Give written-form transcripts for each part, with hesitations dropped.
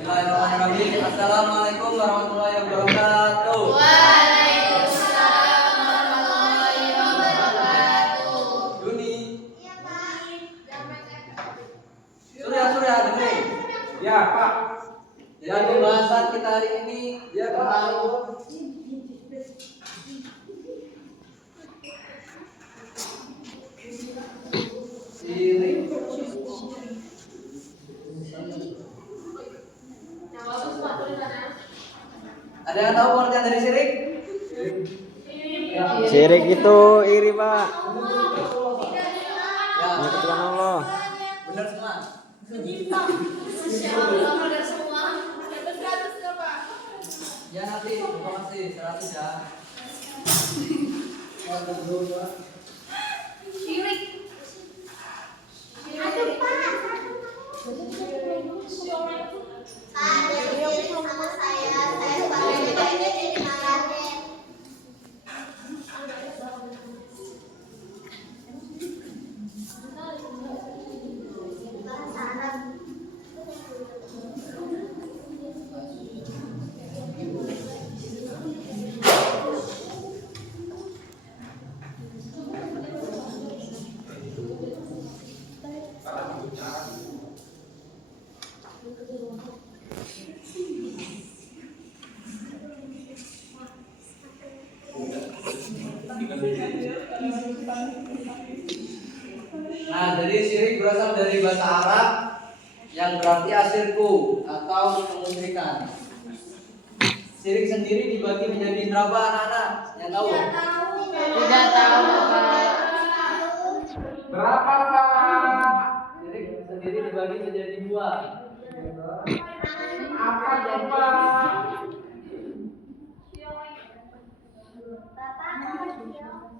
Bismillahirrahmanirrahim. Assalamualaikum warahmatullahi wabarakatuh. Waalaikumsalam warahmatullahi wabarakatuh. Duni, Iya, Pak. Surya dengerin. Ya, Pak. Jadi pembahasan kita hari ini tentang sirik. Ada yang tahu pengertian dari sirik? Syirik itu iri, Pak. Ya, Menyekutukan Allah. benar semua. Benar semua. Ya nanti, terima kasih 100 ya. Syirik. Aduh, Pak. Ada syirik sama saya paling bedanya jadi marahnya. Bahasa Arab. Nah, jadi syirik berasal dari bahasa Arab yang berarti asyirku atau kemusyrikan. Syirik sendiri dibagi menjadi berapa anak-anak? Yang tahu? Tidak tahu, Pak. Berapa, Pak? Syirik sendiri dibagi menjadi dua. Apa tuh, Pak?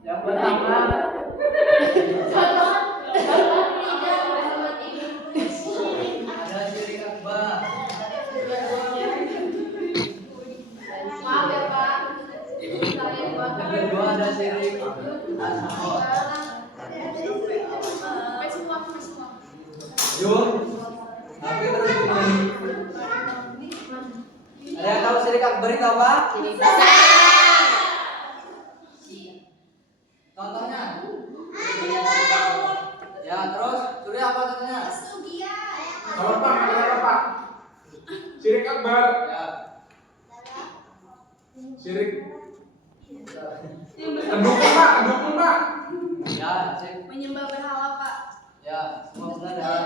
Yang pertama, ada syirik akbar. Maaf ya, Pak. Yang kedua ada syirik asghar. Yuk, tapi terus begini. Ada yang tahu syirik akbar itu apa? Contohnya? Ya, terus Surya apa contohnya? Kalau Pak, ada Pak? Syirik akbar. Ya. Syirik. Kedukun, Pak. Kedukun, Pak. Ya, cek. Menyembah berhala, Pak. Ya, semua benar ya.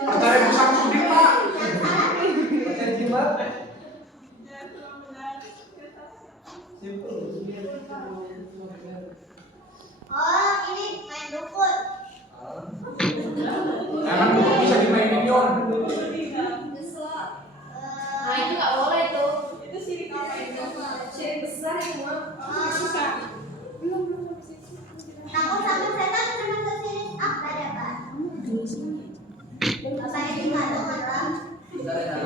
Acara Ibu Samsudin, Pak. Baca jimat. Oh, ini main dukun. Emang dukun bisa dimainin, Yon? Nah, itu nggak boleh tuh. Itu syirik apa itu? Syirik besar itu, Mak. Takut sama setan termasuk syirik akbar ya, Pak? Bapaknya di mana, Pak? Bentar ya.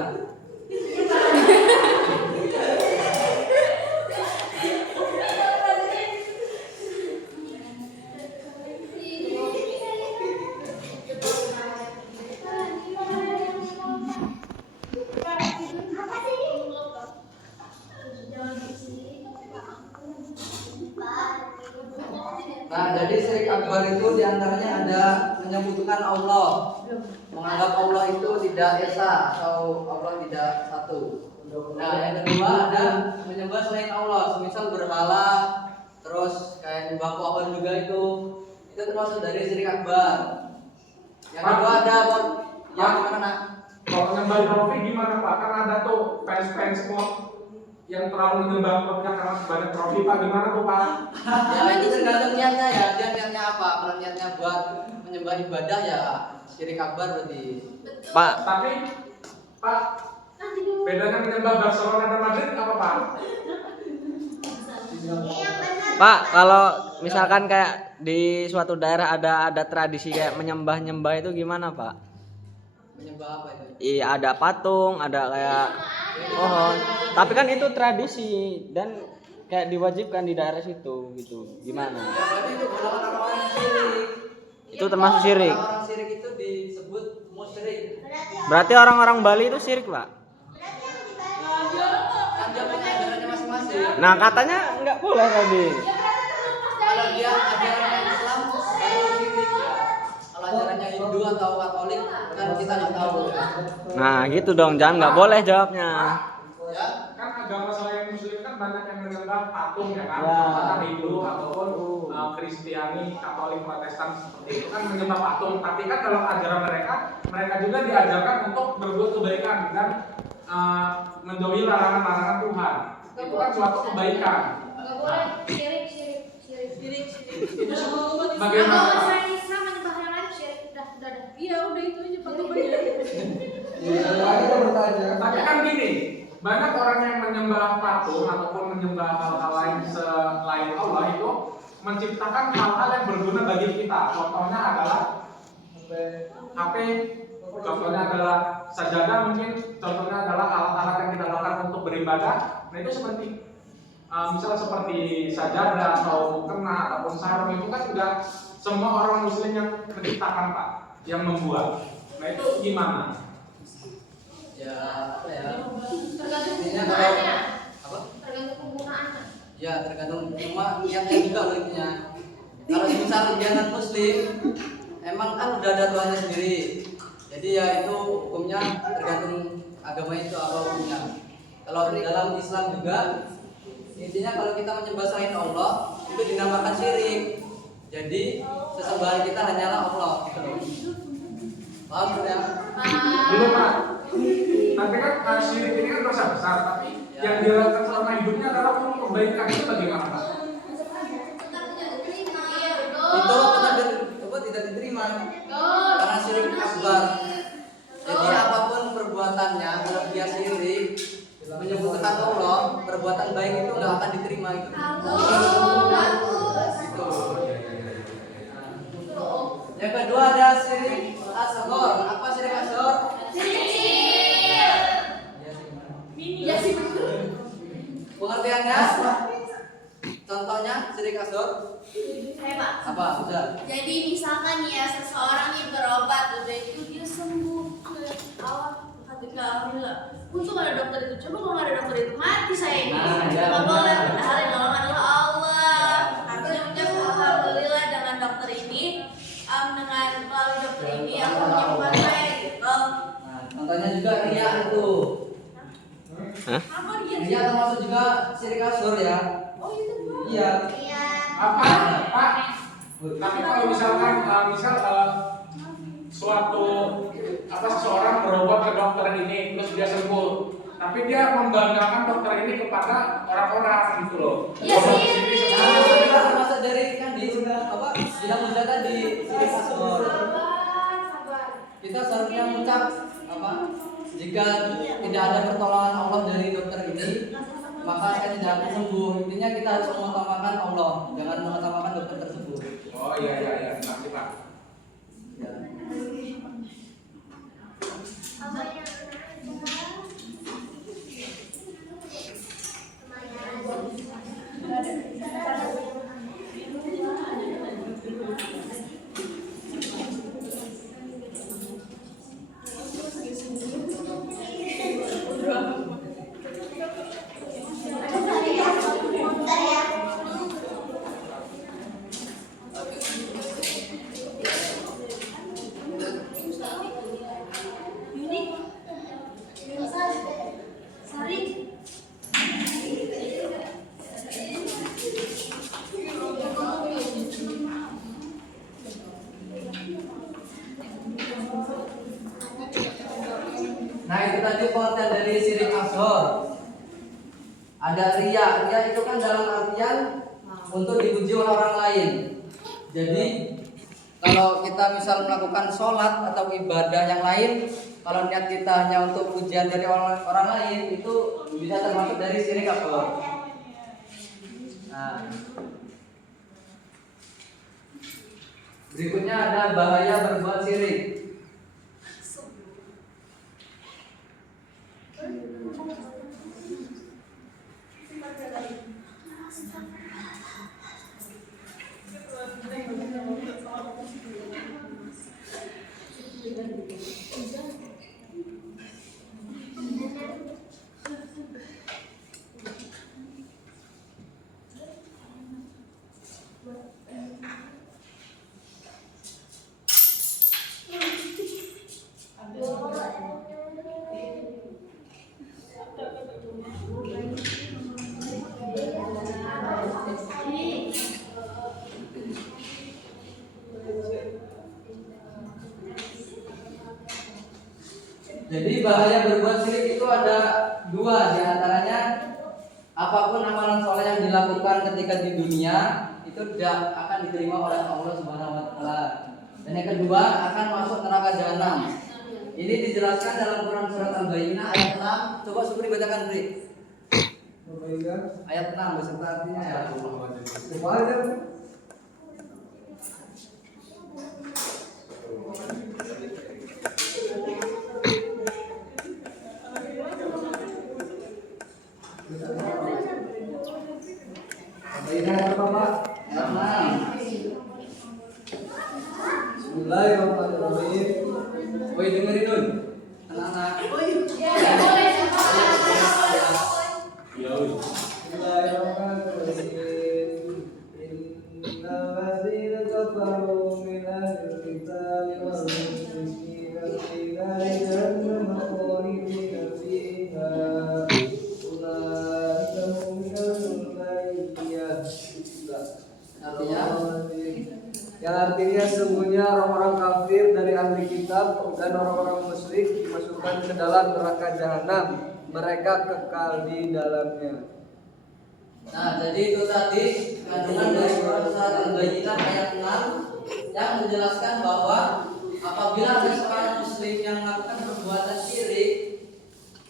Nah, jadi syirik akbar itu diantaranya ada menyebutkan Allah, menganggap Allah itu tidak esa atau Allah tidak satu. Nah, yang kedua ada menyembah selain Allah, semisal berhala, terus kayak nyembah pohon juga itu termasuk dari syirik akbar. Yang kedua ada yang mana? Kalau nyembah trofi gimana, Pak? Kan ada tuh fans-fans semua yang terlalu menyembah klubnya karena banyak trofi, Pak. Gimana tuh, Pak? Ya itu tergantung niatnya ya, dia niatnya apa? Kalau niatnya buat menyembah ibadah ya syirik akbar berarti. Pak, Tapi, Pak, bedanya menyembah Barcelona dan Madrid apa, Pak? Pak, kalau misalkan kayak di suatu daerah ada tradisi kayak menyembah-nyembah itu gimana, Pak? Menyembah apa itu? Iya, ada patung, ada kayak pohon. Tapi kan itu tradisi dan kayak diwajibkan di daerah situ gitu. Gimana? Ya berarti itu golongan orang-orang yang syirik. Itu termasuk syirik. Orang-orang syirik itu disebut musyrik. Berarti Berarti orang-orang Bali itu syirik, Pak. Kan dia punya ajarannya masing-masing. Nah, katanya nggak boleh tadi. Kalau dia ajarannya Islam baru syirik ya. Kalau ajarannya Hindu atau Katolik kan kita nggak tahu. Nah, gitu dong. Jangan nggak boleh jawabnya. Ya. Kan agama selain Muslim kan banyak yang menyembah patung ya kan, Ya. apakah Hindu ataupun Kristiani, Katolik, Protestan seperti itu kan menyembah patung. Tapi kan dalam ajaran mereka juga diajarkan untuk berbuat kebaikan dan menjauhi larangan-larangan Tuhan. Itu kan suatu kebaikan. Nggak boleh syirik. Itu Kalau bagaimana? selain Islam menyembah yang lain syirik udah. Iya udah itu aja patungannya. Tapi kan gini, banyak orang yang menyembah patung ataupun menyembah hal-hal lain selain Allah itu menciptakan hal-hal yang berguna bagi kita. Contohnya adalah HP, contohnya adalah sajadah mungkin, contohnya adalah alat-alat yang kita lakukan untuk beribadah. Nah itu seperti misal seperti sajadah atau mukena ataupun sarung itu kan juga semua orang Muslim yang menciptakan Pak, yang membuat. Nah itu gimana? Ya apa ya? Tergantung Intinya penggunaannya. apa? Tergantung penggunaannya. Ya tergantung cuma niatnya juga loh intinya. Kalau misal dia non Muslim, emang kan udah ada Tuhannya sendiri. Jadi ya itu hukumnya tergantung agama itu apa hukumnya. Kalau di dalam Islam juga intinya kalau kita menyembah selain Allah itu dinamakan syirik. Jadi sesembahan kita hanyalah Allah gitu loh. Paham ya? Belum Pak. Tapi kan syirik ini kan dosa besar, tapi yang dilakukan selama hidupnya adalah untuk kebaikan itu bagaimana Pak? Itu tidak diterima karena syirik akbar. Jadi apapun perbuatannya kalau dia syirik menyebutkan Allah, perbuatan baik itu nggak akan diterima itu. Gitu. Yang kedua ada syirik asghar. Apa syirik asghar? Iya sih betul. Pengertiannya? Contohnya syirik asghar Saya Pak. apa? Udah. Jadi misalkan ya seseorang yang berobat udah itu dia sembuh ketika alhamdulillah. Untung ada dokter itu. Coba kalau nggak ada dokter itu mati saya ini. Nah, ya, Nggak boleh. benar. Padahal yang nolong adalah Allah. Harusnya ucap alhamdulillah dengan dokter ini. Dengan melalui dokter ini aku menyembuhkan saya gitu. Nah, contohnya juga riya itu. Apa dia? Riya termasuk juga syirik asghar ya. Oh itu Pak. Iya. Apa Pak? Tapi kalau misalkan suatu seseorang berobat ke dokter ini terus dia sembuh, tapi dia membanggakan dokter ini kepada orang-orang gitu loh. Iya sih. Nah, kita termasuk dari kan di apa? Bilang muda tadi syirik asghar. Sabar. Kita seharusnya mengucap apa? Jika tidak ada pertolongan Allah dari dokter ini, maka saya tidak akan sembuh. Intinya kita harus mengutamakan Allah, jangan mengutamakan dokter tersebut. Oh iya, makasih Pak. Ya. Nah itu tadi pengertian dari syirik asghar. Ada riya. Riya itu kan dalam artian untuk dipuji oleh orang lain. Jadi kalau kita misal melakukan sholat atau ibadah yang lain, kalau niat kita hanya untuk pujian dari orang lain, itu bisa termasuk dari syirik asghar. Nah, berikutnya ada bahaya berbuat syirik. Jadi bahaya berbuat syirik itu ada dua, diantaranya apapun amalan soleh yang dilakukan ketika di dunia itu tidak akan diterima oleh Allah Subhanahu Wa Taala. Dan yang kedua akan masuk neraka jahanam. Ini dijelaskan dalam Quran surat Al-Bayyinah ayat 6. Coba Supri bacakan, Bri. Ayat 6 beserta artinya ya. Bismillahirrahmanirrahim. Woi dengerin dulu. Anak-anak. Bismillahirrahmanirrahim. Innal ladzina kafaru min ahlil kitabi wal musyrikina fi nari jahannam khalidina fiha. Ulaika humul ghawiyyah. Artinya Yang artinya sesungguhnya orang-orang kafir dari ahli kitab dan orang-orang musyrik dimasukkan ke dalam neraka jahanam, mereka kekal di dalamnya. Nah, jadi itu tadi kandungan dari Quran surat Al-Bayyinah ayat 6 yang menjelaskan bahwa apabila ada seorang muslim yang melakukan perbuatan syirik,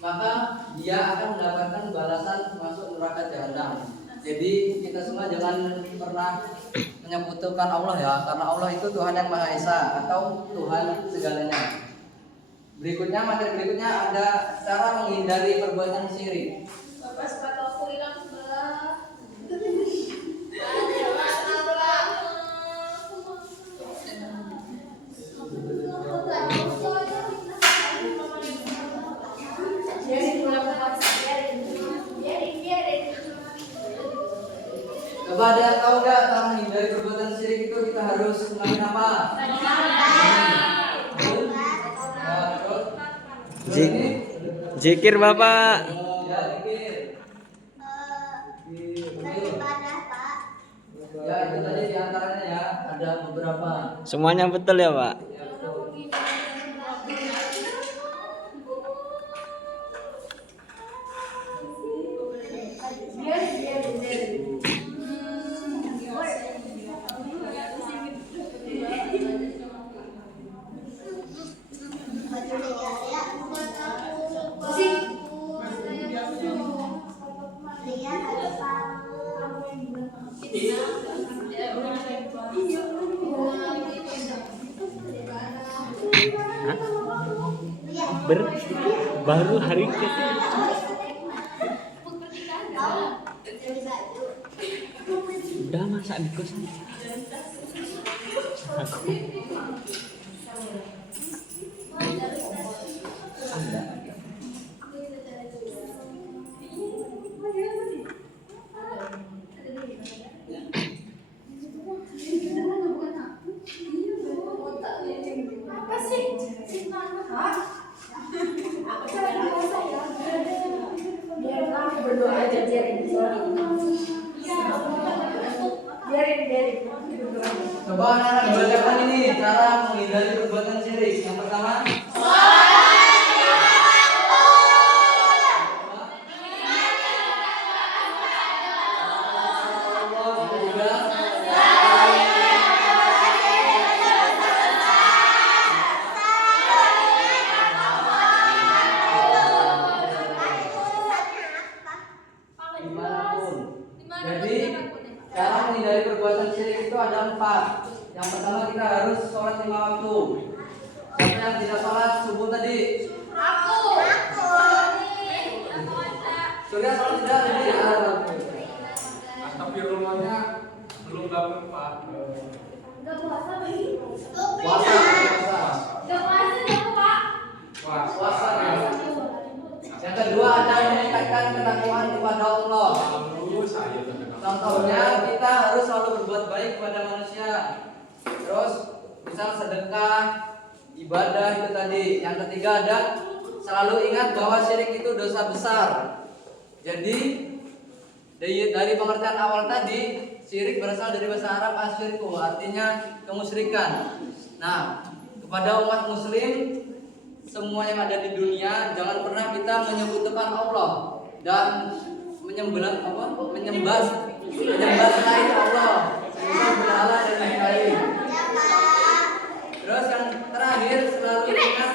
maka dia akan mendapatkan balasan masuk neraka jahanam. Jadi kita semua jangan pernah menyekutukan Allah ya, karena Allah itu Tuhan yang Maha Esa atau Tuhan segalanya. Berikutnya, materi berikutnya ada cara menghindari perbuatan syirik. Bapak sepatu aku hilang sebelah. Coba ada yang tahu nggak cara menghindari perbuatan syirik itu kita harus melakukan apa? Zikir Bapak. Ya, zikir. Ya, itu tadi diantaranya ya, ada beberapa. Semuanya betul ya Pak? Ya, betul. Baru hari ke udah masak di kosan aku ada Apa sih? Berdoa aja biarin. Coba anak-anak bacakan ini cara menghindari perbuatan syirik. Yang pertama, yang ketiga, dimanapun. Jadi cara menghindari perbuatan syirik itu ada 4. Yang pertama kita harus sholat 5 waktu. Siapa yang tidak sholat subuh tadi? Surya sholat tidak tadi? Astagfirullahnya belum gabung Pak. Puasa. Puasa ya. Yang kedua ada meningkatkan ketakwaan kepada Allah. Lalu saya terkenal. Contohnya kita harus selalu berbuat baik kepada manusia. Terus misal sedekah, ibadah itu tadi. Yang ketiga ada selalu ingat bahwa syirik itu dosa besar. Jadi dari pengertian awal tadi, syirik berasal dari bahasa Arab asyirku, artinya kemusyrikan. Nah, kepada umat muslim semua yang ada di dunia, jangan pernah kita menyekutukan Allah dan menyembah selain Allah, menyembah berhala dan lain-lain. Terus yang terakhir, selalu ingat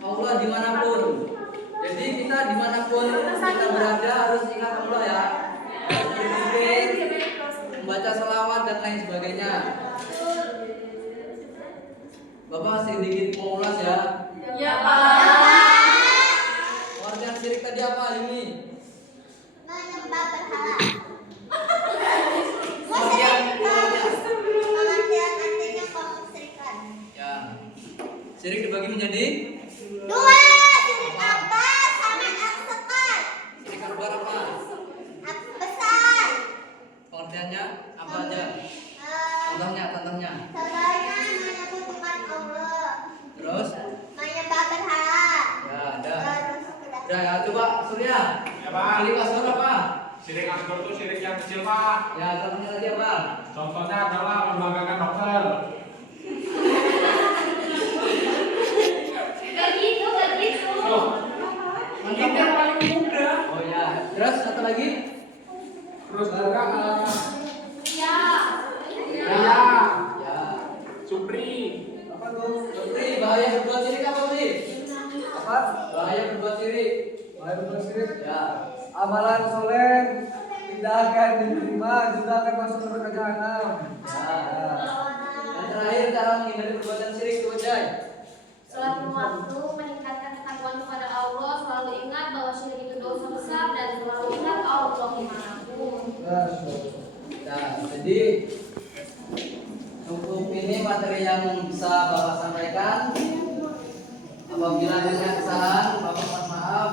Allah dimanapun. Jadi kita dimanapun kita berada harus ingat Allah ya. Berzikir, membaca selawat dan lain sebagainya. Bapak sedikit mengulas ya. Ya Pak. Pengertian syirik tadi apa ini? Menyembah berhala. Pengertian artinya kemusyrikan. ya. Syirik dibagi menjadi Dua, syirik akbar sama asghar. syirik akbar apa? Besar. Pengertiannya apa aja? Contohnya. Contohnya menyekutukan Allah. Terus? Menyembah berhala. Ya, ada. Terus Udah ya, coba Surya. Ya, Pak. Syirik asghar apa? Syirik asghar itu syirik yang kecil, Pak. Ya, contohnya lagi apa? Contohnya adalah membanggakan dokter. Gak gitu. Loh, ini yang paling mudah. Oh ya. Terus satu lagi? Terus juga Ya. Ria, Ya. Supri. Apa tuh? Supri, bahaya berbuat syirik apa Supri? Apa? Bahaya berbuat syirik. Bahaya berbuat syirik. Ya. Amalan soleh tidak akan diterima, juga akan masuk neraka jahanam. Ya. Yang terakhir cara menghindari perbuatan syirik itu Jai. Sholat waktu meningkatkan ketakwaan kepada Allah, selalu ingat bahwa syirik itu dosa besar dan selalu ingat Allah dimanapun. Nah, jadi cukup ini materi yang bisa Bapak sampaikan. Apabila ada kesalahan, Bapak mohon maaf.